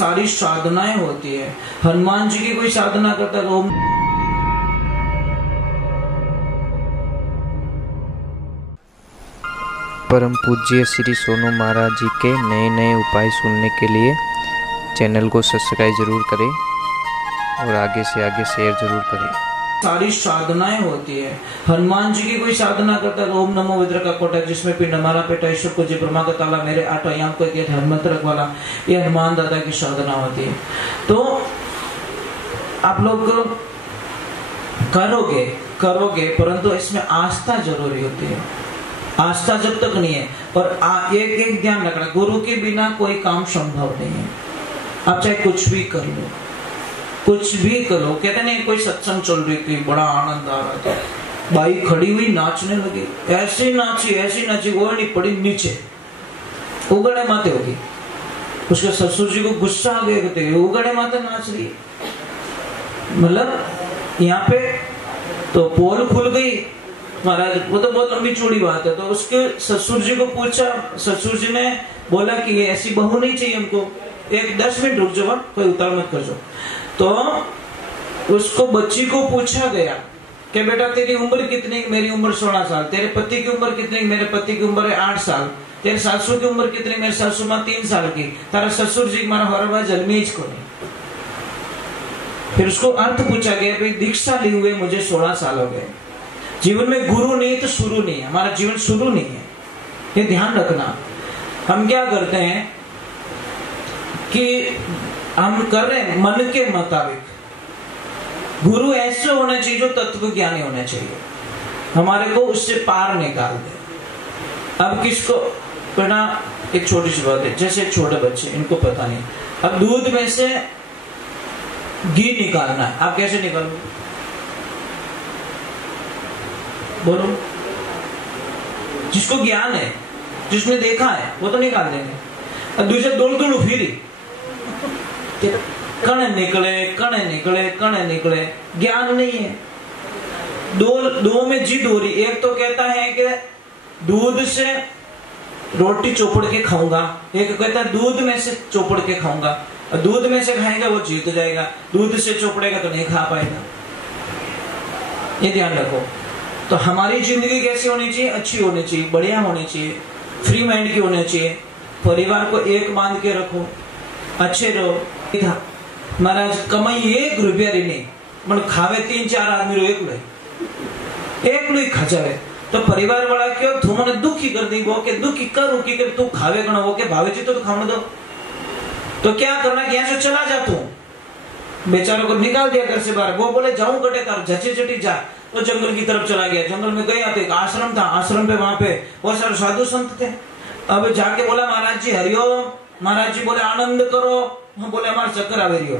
सारी साधनाएं होती है। हनुमान जी की कोई साधना करता तो परम पूज्य श्री सोनू महाराज जी के नए नए उपाय सुनने के लिए चैनल को सब्सक्राइब जरूर करें और आगे से आगे शेयर जरूर करें। सारी साधनाएं होती है। हनुमान जी की कोई साधना करता है तो ओम नमो विद्र का कोटक, जिसमें पिंड हमारा पेटा ईश्वर को जी ब्रह्मा का ताला मेरे आठ आयाम को दिया हनुमंत रख वाला, ये हनुमान दादा की साधना होती है। तो आप लोग करोगे परंतु इसमें आस्था जरूरी होती है। आस्था जब तक नहीं है, और एक ध्यान रखना, गुरु के बिना कोई काम संभव नहीं है। आप चाहे कुछ भी कर लो, कुछ भी करो। कहते नहीं, कोई सत्संग चल रही थी, बड़ा आनंद आ रहा था, बाई खड़ी हुई नाचने लगी, ऐसी नाची वो नहीं पड़ी नीचे, उगड़े माते होगी। उसके ससुर जी को गुस्सा आ गया, कहते उगड़े माते नाच रही है। मतलब यहाँ पे तो पोल खुल गई महाराज, वो तो बहुत लंबी चौड़ी बात है। तो उसके ससुर जी को पूछा, ससुर जी ने बोला कि ये ऐसी बहू नहीं चाहिए हमको, एक 10 मिनट रुक जाओ, कोई उतार मत कर जाओ। तो उसको बच्ची को पूछा गया कि बेटा तेरी उम्र कितनी? मेरी उम्र 16 साल। तेरे पति की उम्र कितनी? मेरे पति की उम्र है 8 साल। तेरे सासू की उम्र कितनी? मेरे सासू माँ 3 साल की। तारा ससुर जी मारा हरवा जलमीज को नहीं। फिर उसको अर्थ पूछा गया, भाई दीक्षा ली हुए मुझे 16 साल हो गए, जीवन में गुरु नहीं तो शुरू नहीं है, हमारा जीवन शुरू नहीं है। ये ध्यान रखना। हम क्या करते हैं कि हम कर रहे हैं मन के मुताबिक। गुरु ऐसे होना चाहिए जो तत्व ज्ञानी होना चाहिए, हमारे को उससे पार निकाल दे। अब किसको पढ़ा, एक छोटी सी बात है, जैसे छोटे बच्चे, इनको पता नहीं, अब दूध में से घी निकालना है, आप कैसे निकालोगे? बोलो। जिसको ज्ञान है, जिसने देखा है, वो तो निकाल देंगे। अब दूसरे दौड़ फिरी, कण निकले, ज्ञान नहीं है। दो में जिद हो रही। एक तो कहता है कि दूध से रोटी चोपड़ के खाऊंगा, एक कहता है दूध में से चोपड़ के खाऊंगा। और दूध में से खाएगा वो जीत जाएगा, दूध से चोपड़ेगा तो नहीं खा पाएगा। ये ध्यान रखो। तो हमारी जिंदगी कैसी होनी चाहिए? अच्छी होनी चाहिए, बढ़िया होनी चाहिए, फ्री माइंड की होनी चाहिए। परिवार को एक बांध के रखो, अच्छे रहो। महाराज कमाई 1 रुपया नहीं, मन खावे 3-4 आदमी एक लो खजावे, तो परिवार वाला क्यों तुमने दुखी कर दी, वो के दुखी करूं कि तू खावे गणो, वो के भावे जी तो खाने दो। तो क्या करना कि यहाँ से चला जा, तू बेचारों को निकाल दिया घर से बाहर। वो बोले जाऊं कटे कर, झचे झटी जा, तो जंगल की तरफ चला गया। जंगल में गया तो एक आश्रम था, आश्रम पे वहां पे बहुत सारे साधु संत थे। अब जाके बोला महाराज जी हरिओम। महाराज जी बोले आनंद करो। हम बोले हमारे चक्कर आवे रही हो,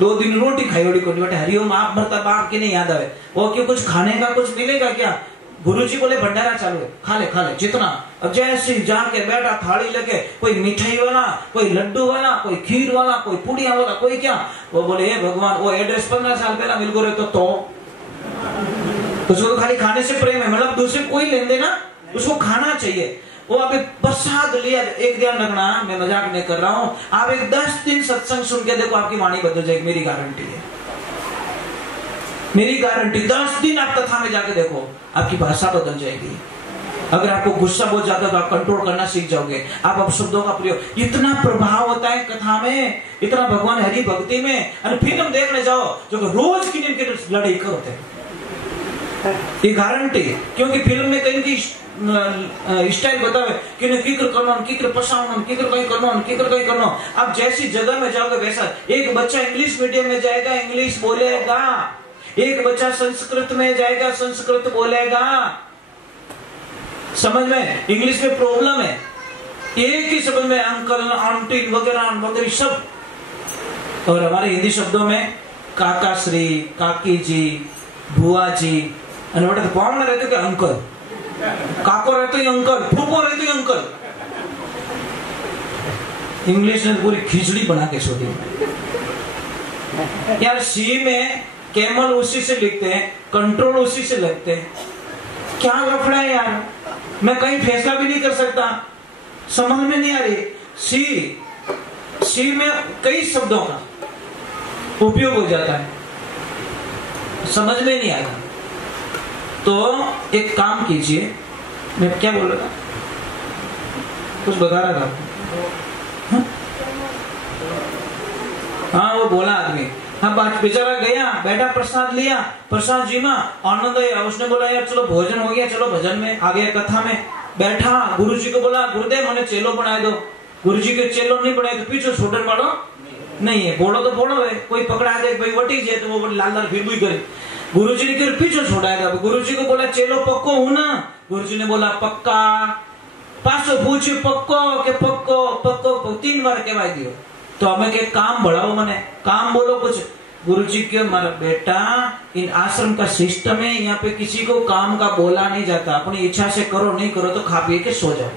2 दिन रोटी खाई ओडी को बेटे हरिओम आप भरता बाप के नहीं याद आवे, वो क्यों कुछ खाने का कुछ मिलेगा क्या? गुरुजी बोले भंडारा चालू है, खा ले जितना। अब जैसे जाके बैठा, थाली लगे, कोई मिठाई वाला, कोई लड्डू वाला, कोई खीर वाला, कोई पुड़िया वाला, कोई क्या। वो बोले हे भगवान, वो एड्रेस 15 साल पहला मिल गए तो उसको तो खाली खाने से प्रेम है, मतलब दूसरे कोई लेन देना, उसको खाना चाहिए। वो अभी प्रसाद लिया। एक ध्यान रखना, मैं मजाक नहीं कर रहा हूं, आप एक 10 दिन सत्संग सुन के देखो, आपकी वाणी बदल जाएगी, मेरी गारंटी है, मेरी गारंटी। 10 दिन आप कथा में जाके देखो, आपकी भाषा बदल जाएगी। अगर आपको गुस्सा बहुत ज्यादा तो आप कंट्रोल करना सीख जाओगे, आप अपशब्दों का प्रयोग। इतना प्रभाव होता है कथा में, इतना भगवान हरि भक्ति में। और फिल्म देखने जाओ जो रोज की लड़ाई करते हैं, ये गारंटी। क्योंकि फिल्म में कहीं की स्टाइल बतावे कि किकर करना, किकर पसावना, किकर कहीं करना, किकर कहीं करना। अब जैसी जगह में जाओगे वैसा। एक बच्चा इंग्लिश मीडियम में जाएगा, इंग्लिश बोलेगा। एक बच्चा संस्कृत में जाएगा, संस्कृत बोलेगा। समझ में? इंग्लिश में प्रॉब्लम है, एक ही शब्द में अंकल, आंटी वगैरह सब। और हमारे हिंदी शब्दों में काका श्री, काकी जी, बुआ जी, तो पावना रहते कि अंकल, काको रहते ही अंकल, फूफो रहते ही अंकल। इंग्लिश ने पूरी खिचड़ी बना के छोड़ी यार। सी में कैमल उसी से लिखते हैं, कंट्रोल उसी से लगते हैं। क्या लफड़ा है यार, मैं कहीं फैसला भी नहीं कर सकता, समझ में नहीं आ रही। शिव में कई शब्दों का उपयोग हो जाता है, समझ में नहीं आएगा। तो एक काम कीजिए, मैं क्या बोल रहा था, कुछ बता रहा था। हाँ वो बोला आदमी, हाँ बात बेचारा गया, बैठा, प्रसाद लिया, प्रसाद जी में आनंद आया। उसने बोला यार चलो भोजन हो गया, चलो भजन में आ गया, कथा में बैठा। गुरु जी को बोला गुरुदेव मैंने चेलो बना दो। गुरु जी के चेलो नहीं बनाए तो पीछे छोड़ने वालों नहीं है, बोलो तो बोलो है, कोई पकड़ा दे भाई वटी जाए तो वो लाल लाल फिर भी करे। गुरु जी ने पीछे छोड़ाएगा। गुरु जी को बोला चेलो पक्को हूं ना? गुरु जी ने बोला पक्का। पासो पूछे पक्को के पक्को पक्को 3 बार कहवा दियो। तो हमें के काम बढ़ाओ, मने काम बोलो कुछ। गुरु जी के मारा बेटा इन आश्रम का सिस्टम है, यहाँ पे किसी को काम का बोला नहीं जाता, अपनी इच्छा से करो, नहीं करो तो खा पी के सो जाओ।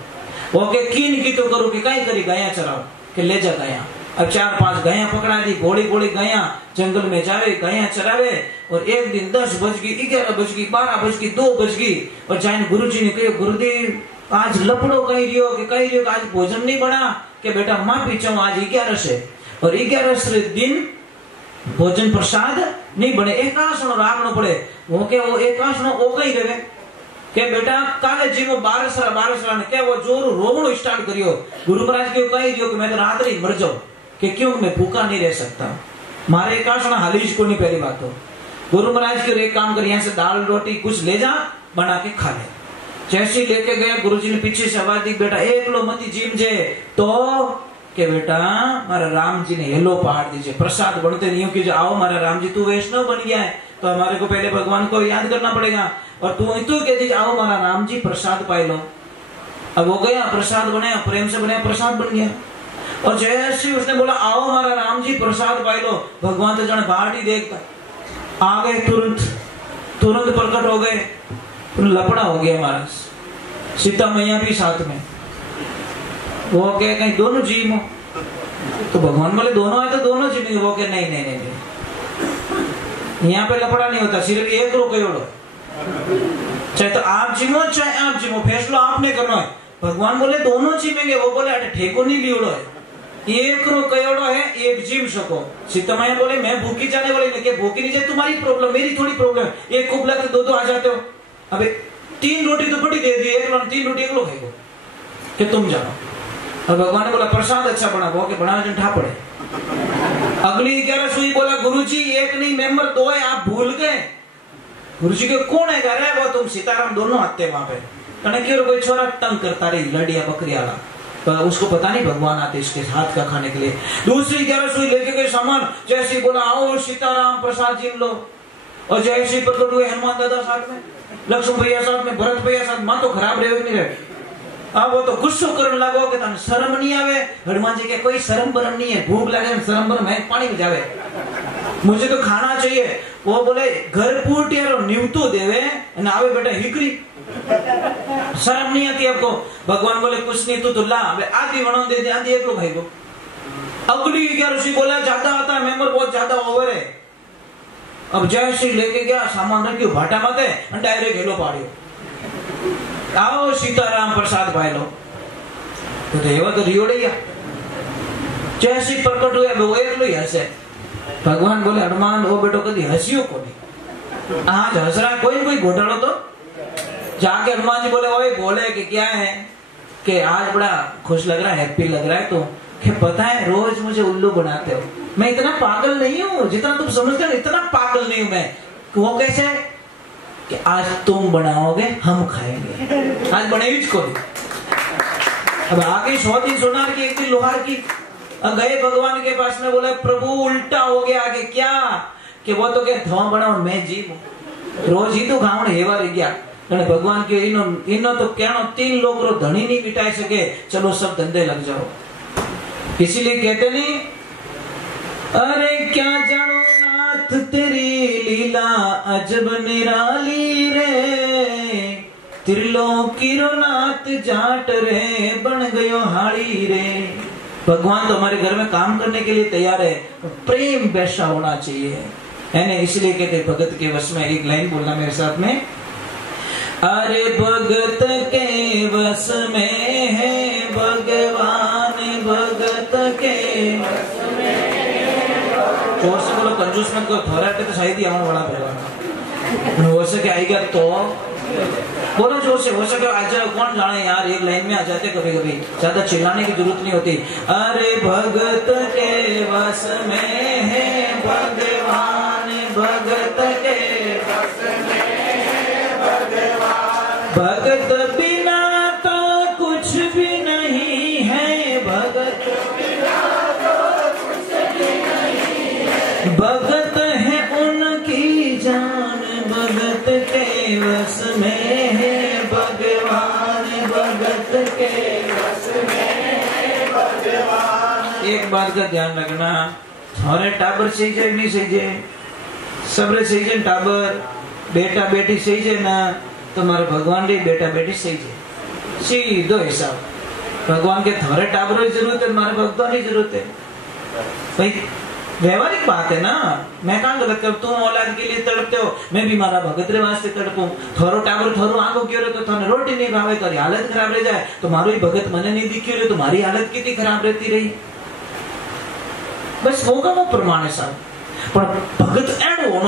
वो के कीन की तो करो कि कहीं करी गाया चराओ के ले जा गाया। अब 4-5 गाया पकड़ा दी, घोड़ी घोड़ी गाया जंगल में जावे, गाया चरावे। और एक दिन 10 बज गई, 11 बज गई, 12 बज गई, 2 बज गई। और जाइन गुरु जी ने कहो गुरुदेव आज लपड़ो कही रियो कि कही रियो आज भोजन नहीं बना के बेटा माफी चाहूं, आज 11 से और 11 दिन भोजन प्रसाद नहीं बने, एकासनो राखनो पड़े। वो के वो एकासनो ओ कही रहे के बेटा काले जी वो 12 ने क्या वो जोर रोवणो स्टार्ट करियो। गुरु महाराज के कही रियो कि मैं तो रात ही मर जाऊं, कि क्यों मैं भूखा नहीं रह सकता, मारे एकासना हालीज को नहीं। पहली बात तो गुरु महाराज के एक काम कर, यहाँ से दाल रोटी कुछ ले जा बना के खा ले। जैसे लेके गया गुरु जी ने पीछे से आवाज दी बेटा एक लो मती जीम जे तो के बेटा मारा राम जी ने हेलो पहाड़ दीजिए। प्रसाद बनते नहीं कि आओ मारा राम जी तू वैष्णव बन गया है तो हमारे को पहले भगवान को याद करना पड़ेगा, और तू कह दीजिए आओ मारा राम जी प्रसाद पाई लो। अब हो गया प्रसाद बनाया, प्रेम से बनाया, प्रसाद बन गया। और जैसे उसने बोला आओ हमारा राम जी प्रसाद पाई लो, भगवान तो जाने बाट ही देखता आ गए, तुरंत प्रकट हो गए, लपड़ा हो गया महाराज। सीता मैया भी साथ में। वो कहे कहीं दोनों जीव हो तो भगवान बोले दोनों है तो दोनों जीव। वो कहे नहीं नहीं नहीं, यहाँ पे लपड़ा नहीं होता, सिर्फ एक रो कयोड़ो, चाहे तो आप जीवो चाहे आप जीवो, फैसला आपने करना है। भगवान बोले दोनों जीवेंगे, वो बोले अरे ठेको नहीं लियोड़ो है, एक रो कयोड़ो है, एक जीव सको। सीता मैया बोले मैं भूखी जाने वाली नहीं, भूखी नहीं जाए तुम्हारी प्रॉब्लम, मेरी थोड़ी प्रॉब्लम। एक कुबला के 2 आ जाते हो। अबे 3 रोटी तो बड़ी दे दी, 3 रोटी एक लोग खाएगो कि तुम जानो। और भगवान ने बोला प्रसाद अच्छा बना, वो के बना ठा पड़े। अगली 11 सुई बोला गुरुजी एक नहीं मेंबर 2 है, आप भूल गए। गुरुजी के कौन है घर है? वो तुम सीताराम दोनों आते हैं वहां पे। क्यों कोई छोरा तंग करता रही लड़िया बकरिया वाला, तो उसको पता नहीं भगवान आते इसके हाथ का खाने के लिए। दूसरी 11 सुई लेके गए सामान, जैसे बोला आओ सीताराम प्रसाद जीम लो। और जैसे प्रकट हुए हनुमान दादा साथ में, लक्ष्मण भैया साथ में, भरत भैया साथ, मां तो खराब रहे नहीं रहे। अब वो तो गुस्सो करने लगो कि तने शर्म नहीं आवे। हनुमान जी के कोई शर्म बरम नहीं है, भूख लगे शर्म बरम है, पानी में जावे, मुझे तो खाना चाहिए। वो बोले घर पूटियारो न्यूतो देवे न आवे बेटा हिकरी, शर्म नहीं आती आपको? भगवान बोले कुछ नहीं तू तो ला, आधी बना दे दे, आधी एक लोग भाई को। अगली 11 सी बोला ज्यादा आता है मेंबर, बहुत ज्यादा ओवर है। अब जैसे लेके गया सामान रख दियो भाटा माते, डायरेक्ट हेलो पाड़ियो, आओ सीताराम प्रसाद पाई लो। तो देवा तो रियोड़िया जैसे प्रकट हुए वो एक लो हंसे। भगवान बोले हनुमान वो बेटो कभी हंसियो को नहीं, आज हंस रहा कोई घोटालो तो जाके हनुमान जी बोले ओए बोले कि क्या है कि आज बड़ा खुश लग रहा है, हैप्पी लग रहा है। तो कि पता है रोज मुझे उल्लू बनाते हो, मैं इतना पागल नहीं हूँ जितना तुम समझते हो, इतना पागल नहीं हूँ मैं। वो कैसे कि आज तुम बनाओगे हम खाएंगे, आज बनेगी को। अब आगे 100 दिन सोनार की 1 दिन लोहार की। अब गए भगवान के पास में, बोले प्रभु उल्टा हो गया आगे क्या कि वो तो क्या धुआं बनाओ मैं जीव रोज ही तो खाऊं हेवा रह गया। भगवान के इनो तो कहना 3 लोग रो धनी नहीं बिठाई सके, चलो सब धंधे लग जाओ। इसीलिए कहते नहीं अरे क्या जानो नाथ तेरी लीला अजब निराली रे, त्रिलोकी रो नाथ जाट रे बन गयो हाड़ी रे। भगवान तो हमारे घर में काम करने के लिए तैयार है, प्रेम वैसा होना चाहिए है ना। इसलिए कहते भगत के वश में, एक लाइन बोलना मेरे साथ में, अरे भगत के वश में है भगवान, भगत के जोर से बोलो कंजूस मत करो, थोड़ा पे तो शायद ही आने वाला पड़ेगा। हो सके आएगा तो बोलो जोर से, हो सके आज कौन जाने यार, एक लाइन में आ जाते कभी कभी, ज्यादा चिल्लाने की जरूरत नहीं होती। अरे भगत के वश में है भगवान, भगत के वश में है भगवान, भगत बिना तो कुछ भी नहीं है, भगत बिना तो कुछ भी नहीं है, भगत है उनकी जान, भगत के वश में है भगवान, भगत के वश में है भगवान। एक बात का ध्यान रखना, थारे टाबर सही जाए नहीं सही जाए, सबरे सही जाए, टाबर बेटा बेटी सही जाए ना, तुम्हारे भगवान रे बेटा बेटी सही जाए, सीधो हिसाब। भगवान के थारे टाबरों की जरूरत है, हमारे भगवान की जरूरत है भाई, व्यवहारिक बात है ना। मैं कहाँ गलत कर, तुम औलाद के लिए तड़पते हो, मैं भी मारा भगत रे वास्ते तड़पूं। थोरो टाबर थोरो आंखों क्यों रे, तो थाने रोटी नहीं खावे तो हालत खराब रह जाए, तो मारो ही भगत मने नहीं दिखी रे, तुम्हारी हालत कितनी खराब रहती रही। बस होगा वो प्रमाण है साहब, पर भगत एडो